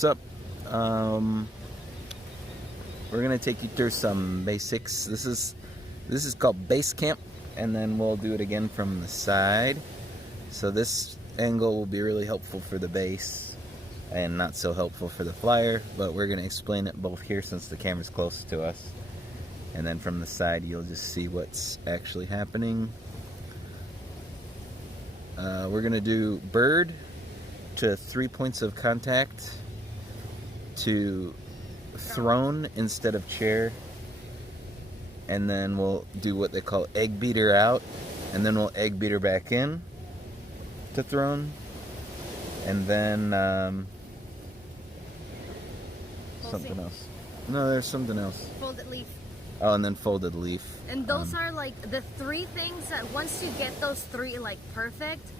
press up. We're gonna take you through some basics. This is called base camp, and then we'll do it again from the side. So this angle will be really helpful for the base and not so helpful for the flyer, but we're gonna explain it both here since the camera's close to us. And then from the side you'll just see what's actually happening. We're gonna do bird to 3 points of contact to throne instead of chair, and then we'll do what they call egg beater out, and then we'll egg beater back in to throne, and then something else. No, there's something else. Folded leaf. Oh, and then folded leaf. And those are like the three things that once you get those three like perfect,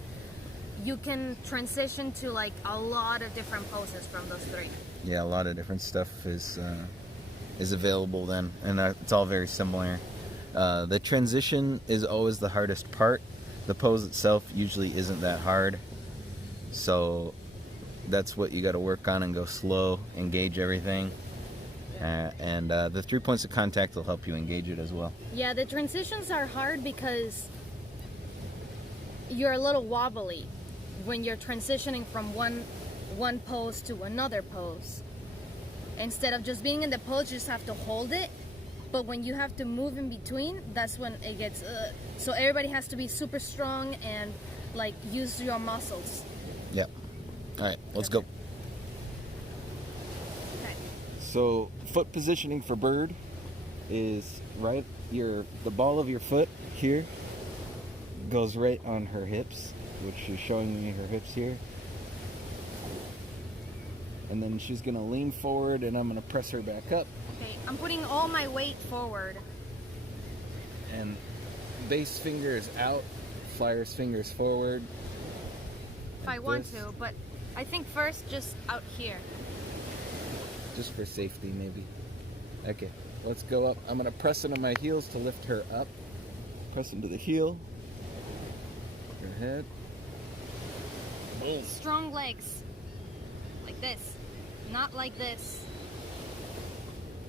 you can transition to like a lot of different poses from those three. Yeah, a lot of different stuff is available then, and it's all very similar. The transition is always the hardest part. The pose itself usually isn't that hard, so that's what you got to work on and go slow, engage everything. And the 3 points of contact will help you engage it as well. Yeah, the transitions are hard because you're a little wobbly when you're transitioning from one pose to another pose. Instead of just being in the pose, you just have to hold it. But when you have to move in between, that's when it gets so everybody has to be super strong and like use your muscles. Yeah. All right, let's go. Okay. So foot positioning for bird is right, the ball of your foot here goes right on her hips, which is showing me her hips here. And then she's gonna lean forward and I'm gonna press her back up. Okay, I'm putting all my weight forward. And base fingers out, flyer's fingers forward. If I want to, but I think first just out here. Just for safety, maybe. Okay, let's go up. I'm gonna press into my heels to lift her up. Press into the heel. Her head. Boom. Strong legs. Like this. Not like this.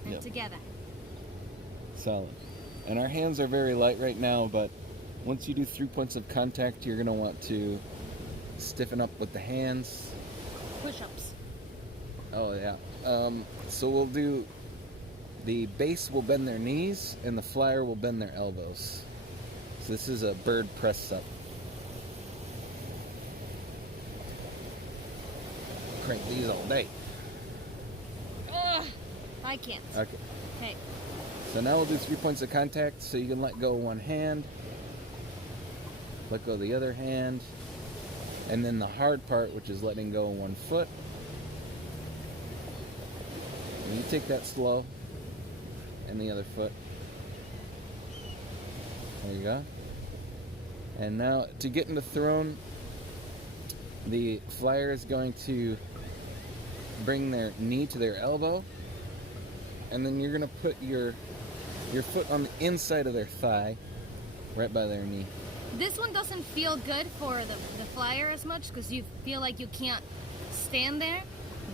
And together. Solid. And our hands are very light right now, but once you do 3 points of contact, you're gonna want to stiffen up with the hands. Push-ups. Oh yeah. So we'll do, the base will bend their knees and the flyer will bend their elbows. So this is a bird press up. Crank these all day. Ugh, I can't. Okay. Okay. So now we'll do 3 points of contact, so you can let go of one hand, let go of the other hand, and then the hard part, which is letting go of one foot. And you take that slow, and the other foot. There you go. And now to get into throne, the flyer is going to bring their knee to their elbow, and then you're going to put your foot on the inside of their thigh, right by their knee. This one doesn't feel good for the flyer as much because you feel like you can't stand there,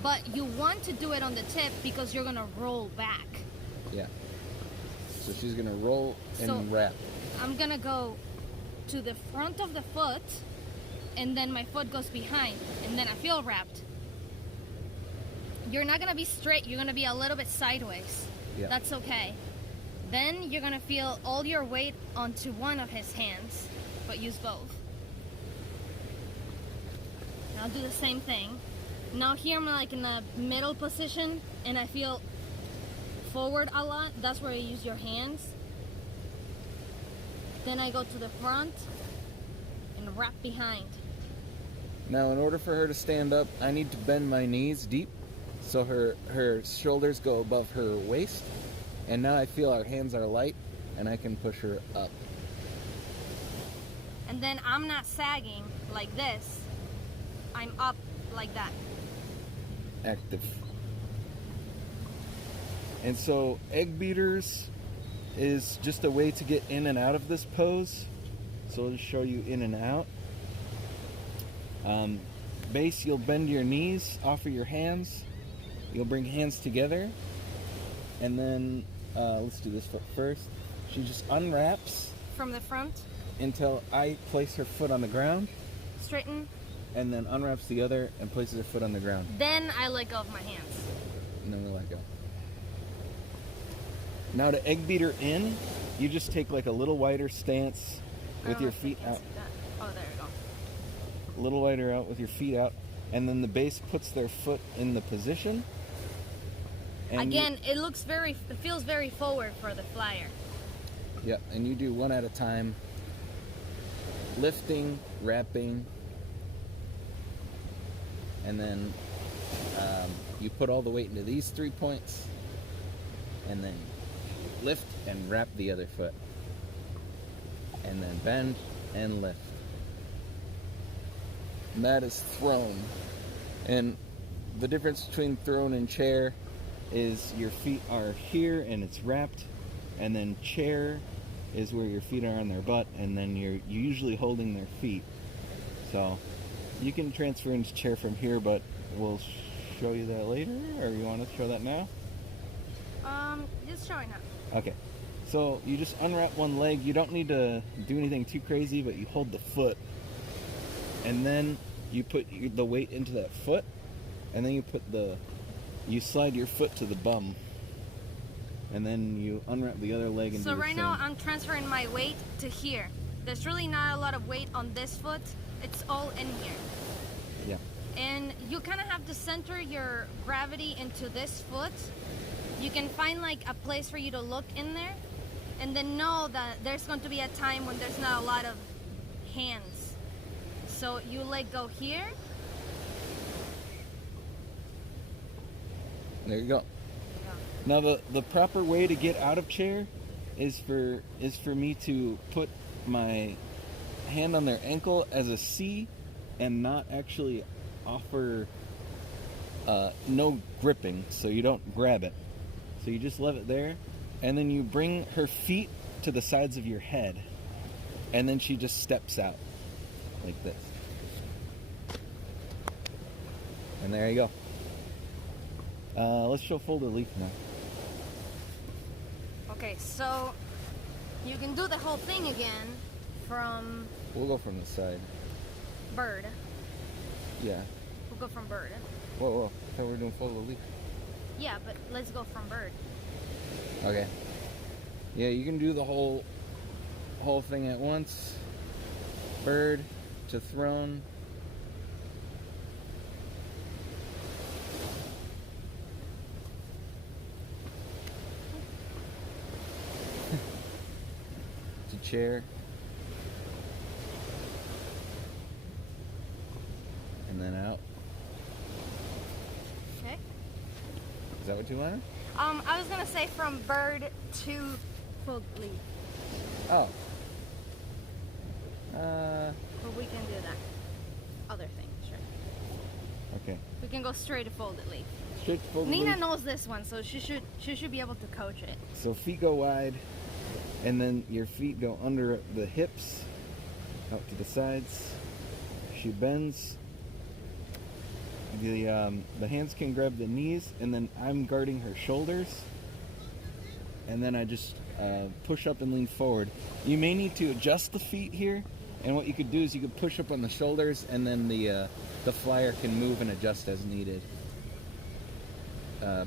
but you want to do it on the tip because you're going to roll back. Yeah. So she's going to roll and wrap. I'm going to go to the front of the foot, and then my foot goes behind, and then I feel wrapped. You're not going to be straight, you're going to be a little bit sideways. Yeah. That's okay. Then you're going to feel all your weight onto one of his hands, but use both. And I'll do the same thing. Now here I'm like in the middle position, and I feel forward a lot. That's where you use your hands. Then I go to the front and wrap behind. Now in order for her to stand up, I need to bend my knees deep so her shoulders go above her waist. And now I feel our hands are light and I can push her up. And then I'm not sagging like this. I'm up like that. Active. And so egg beaters is just a way to get in and out of this pose. So I'll just show you in and out. Base, you'll bend your knees off of your hands you'll bring hands together, and then let's do this foot first. She just unwraps From the front, until I place her foot on the ground, straighten. and then unwraps the other and places her foot on the ground. Then I let go of my hands. And then we let go. Now to egg beat her in, you just take like a little wider stance with your feet out. Oh, there you go. A little wider out with your feet out, and then the base puts their foot in the position. And Again, it feels very forward for the flyer. Yeah, and you do one at a time. Lifting, wrapping, and then you put all the weight into these 3 points, and then lift and wrap the other foot, and then bend and lift. And that is thrown. And the difference between thrown and chair is your feet are here and it's wrapped, and then chair is where your feet are on their butt, and then you're usually holding their feet. So you can transfer into chair from here, but we'll show you that later, or you want to show that now? Just showing up. Okay. So you just unwrap one leg. You don't need to do anything too crazy, but you hold the foot, and then you put the weight into that foot, and then you slide your foot to the bum, and then you unwrap the other leg and do So the right same. now I'm transferring my weight to here. There's really not a lot of weight on this foot. It's all in here. Yeah. And you kind of have to center your gravity into this foot. You can find like a place for you to look in there, and then know that there's going to be a time when there's not a lot of hands. So you let go here. There you go. Now the proper way to get out of chair is for me to put my hand on their ankle as a C and not actually offer no gripping, so you don't grab it. So you just leave it there, and then you bring her feet to the sides of your head, and then she just steps out like this. And there you go. Let's show folded leaf now. Okay, so you can do the whole thing again from We'll go from the side. bird. Yeah. We'll go from bird. Whoa. I thought we were doing folded leaf. Yeah, but let's go from bird. Okay. Yeah, you can do the whole thing at once. Bird to throne. to chair. And then out. Okay. Is that what you wanted? I was gonna say from bird to fold leaf, Oh. but we can do that other thing. Sure. Okay. We can go straight to folded leaf. Straight to folded Nina leaf. knows this one, so she should be able to coach it. So feet go wide, and then your feet go under the hips, out to the sides. She bends. The hands can grab the knees, and then I'm guarding her shoulders. And then I just push up and lean forward. You may need to adjust the feet here, and what you could do is you could push up on the shoulders, and then the flyer can move and adjust as needed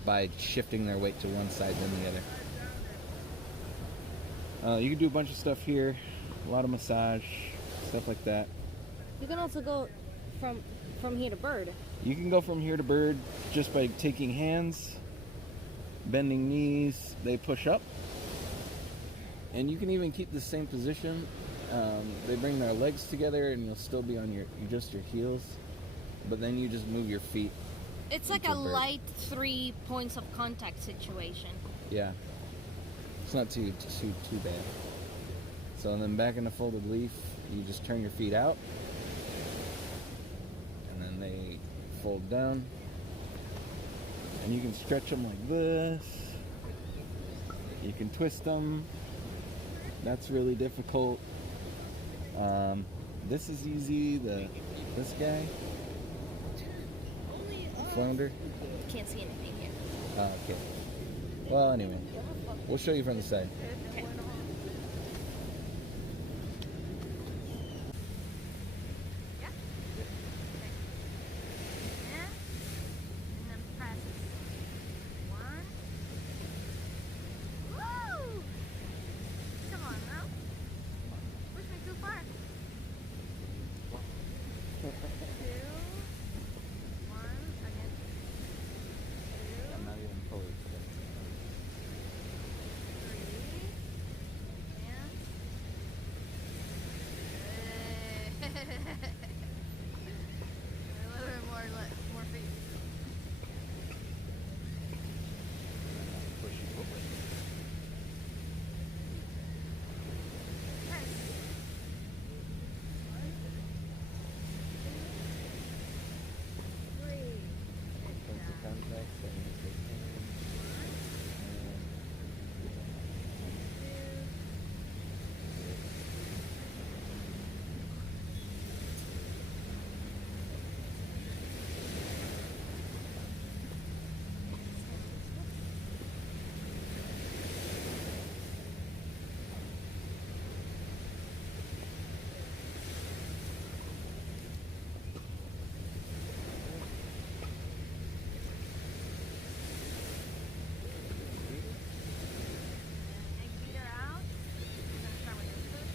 by shifting their weight to one side then the other. You can do a bunch of stuff here, a lot of massage, stuff like that. You can also go from here to bird. You can go from here to bird just by taking hands, bending knees, they push up. And you can even keep the same position. They bring their legs together and you'll still be on just your heels. But then you just move your feet. It's like a light 3 points of contact situation. Yeah. It's not too bad. So then back in the folded leaf, you just turn your feet out. And then they fold down. And you can stretch them like this. You can twist them. That's really difficult. This is easy. This guy. flounder? Can't see anything here. Okay. Well, anyway, we'll show you from the side. Okay. Yeah? Okay. And then press one. Woo! Come on now. Push me too far. Two. One. Again. Two. I'm not even posed. Three. And a little bit more feet. Push you forward. Nice. One, two, three. Good Points of job. contact, so I'm gonna say 10, Egg beater out. We're gonna start with your foot.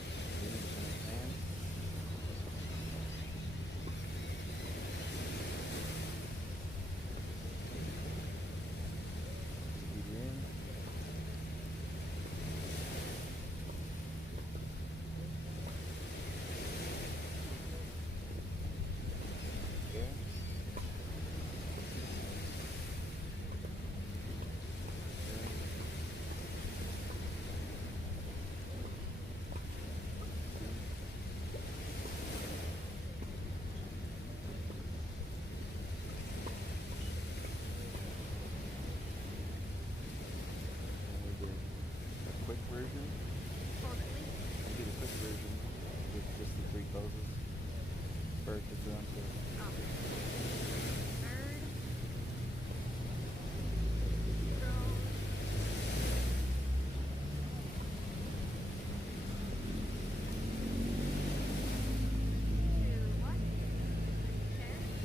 quick version. Hold it, please. I'll do the quick version with just the 3 poses. First, it's on to Oh. Third. Go. Two, what? 10.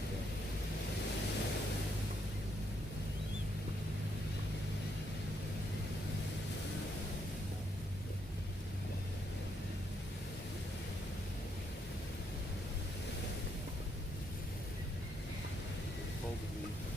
fold the leaf.